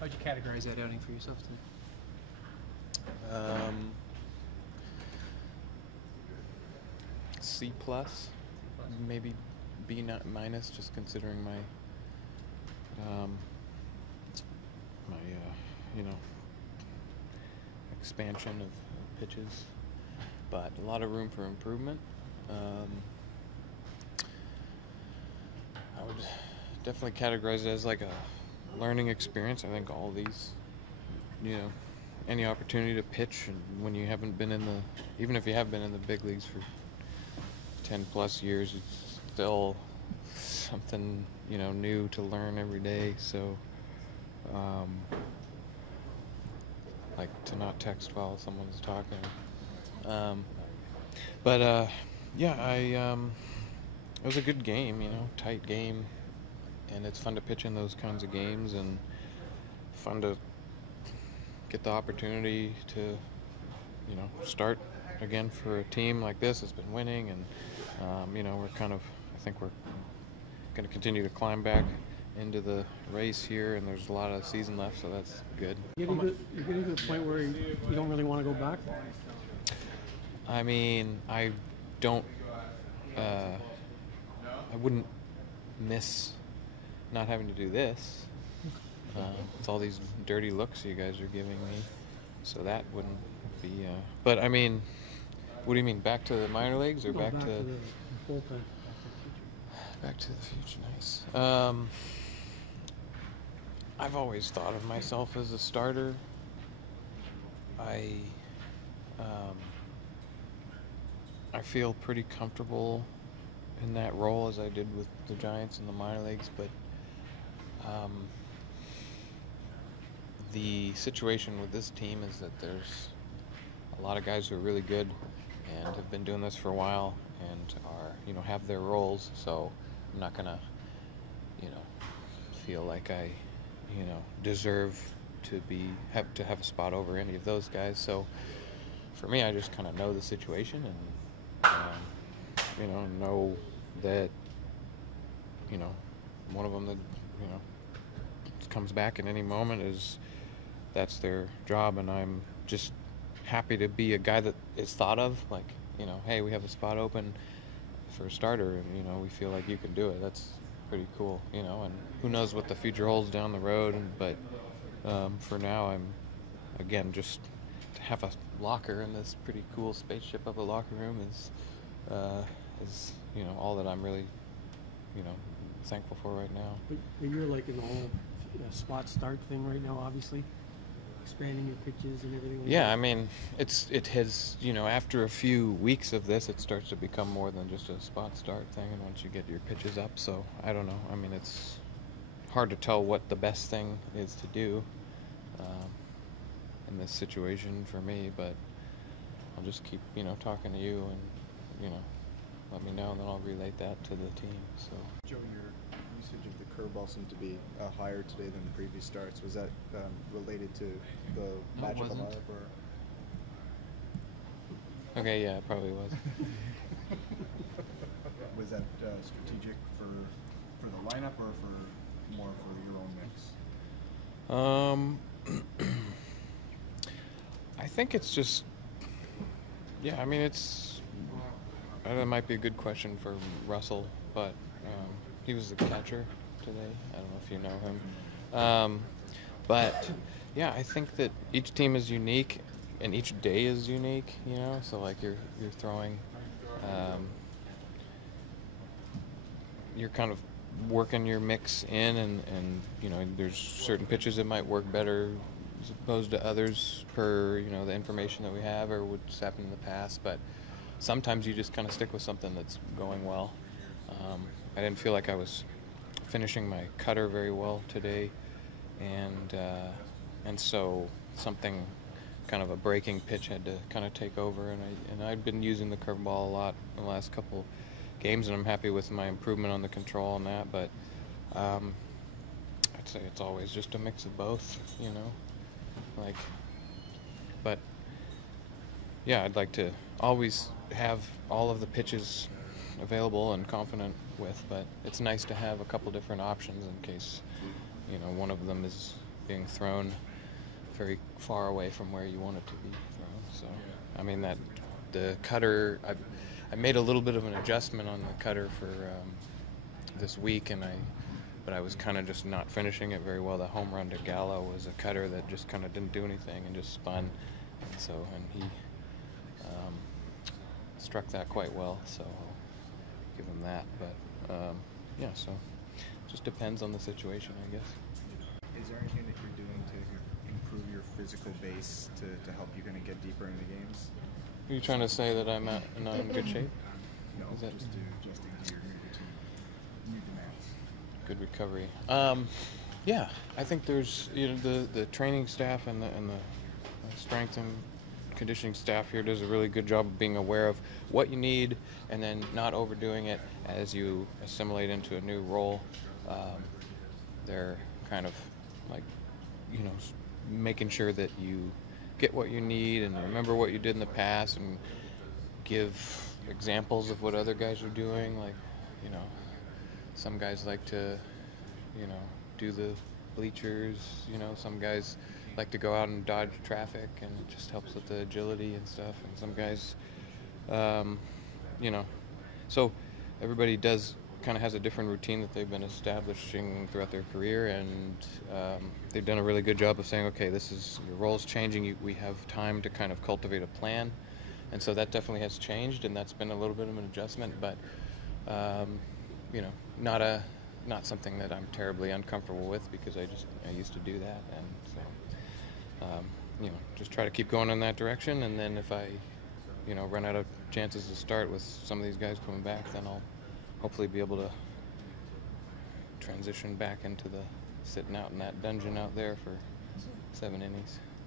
How'd you categorize that outing for yourself today? C plus, maybe B not minus, just considering my you know, expansion of pitches, but a lot of room for improvement. I would definitely categorize it as like a learning experience. I think all these, any opportunity to pitch, and when you haven't been in the, even if you have been in the big leagues for 10 plus years, it's still something, new to learn every day. So, like to not text while someone's talking. It was a good game, tight game, and it's fun to pitch in those kinds of games, and fun to get the opportunity to, start again for a team like this that's been winning, and I think we're going to continue to climb back into the race here, and there's a lot of season left, so that's good. You're getting to the point where you don't really want to go back? I mean, I don't, I wouldn't miss not having to do this. It's all these dirty looks you guys are giving me, so that wouldn't be, but I mean, what do you mean, back to the minor leagues or back to the bullpen? Back to the future, nice. I've always thought of myself as a starter. I feel pretty comfortable in that role as I did with the Giants in the minor leagues, but the situation with this team is that there's a lot of guys who are really good and have been doing this for a while and are, have their roles, so I'm not gonna, feel like I, deserve to have a spot over any of those guys. So for me, I just kind of know the situation and, know that, one of them that, comes back at any moment that's their job, and I'm just happy to be a guy that is thought of, like, hey, we have a spot open for a starter, and, we feel like you can do it. That's pretty cool, and who knows what the future holds down the road, but for now, I'm, again, just to have a locker in this pretty cool spaceship of a locker room is all that I'm really, thankful for right now. But you're like in the whole spot start thing right now, obviously, expanding your pitches and everything. Yeah, I mean, it has, after a few weeks of this, it starts to become more than just a spot start thing, and once you get your pitches up, so I don't know. I mean, it's hard to tell what the best thing is to do in this situation for me, but I'll just keep, talking to you and, let me know, and then I'll relate that to the team. So, Joe, your usage of the curveball seemed to be higher today than the previous starts. Was that related to the matchup lineup, or? Okay, yeah, it probably was. Was that strategic for the lineup, or for more for your own mix? I think it's just, yeah, I mean, that might be a good question for Russell, but he was the catcher today. I don't know if you know him. But, yeah, I think that each team is unique, and each day is unique, so like you're throwing, you're kind of working your mix in, and there's certain pitches that might work better as opposed to others per, the information that we have or what's happened in the past, but sometimes you just kind of stick with something that's going well. I didn't feel like I was finishing my cutter very well today, and so something, kind of a breaking pitch, had to kind of take over, and I've been using the curveball a lot in the last couple games, and I'm happy with my improvement on the control on that, but I'd say it's always just a mix of both, but yeah, I'd like to always have all of the pitches available and confident with, but it's nice to have a couple different options in case, one of them is being thrown very far away from where you want it to be thrown. So, I mean, that the cutter, I made a little bit of an adjustment on the cutter for this week, but I was kind of just not finishing it very well. The home run to Gallo was a cutter that just kind of didn't do anything and just spun. And he struck that quite well, so I'll give him that. But yeah, so it just depends on the situation, I guess. Is there anything that you're doing to improve your physical base to help you kind of get deeper into games? Are you trying to say that I'm not in good shape? No, Is that just adjusting to your new demands. good recovery? Yeah, I think there's the training staff and the strength and conditioning staff here does a really good job of being aware of what you need and then not overdoing it as you assimilate into a new role. They're kind of like, making sure that you get what you need and remember what you did in the past and give examples of what other guys are doing. Like, some guys like to, do the bleachers, some guys like to go out and dodge traffic, and it just helps with the agility and stuff. And some guys, so everybody kind of has a different routine that they've been establishing throughout their career, and they've done a really good job of saying, okay, your role's changing, we have time to kind of cultivate a plan. And so that definitely has changed, and that's been a little bit of an adjustment, but not something that I'm terribly uncomfortable with, because I used to do that. And so just try to keep going in that direction, and then if I run out of chances to start with some of these guys coming back, then I'll hopefully be able to transition back into the sitting out in that dungeon out there for 7 innings.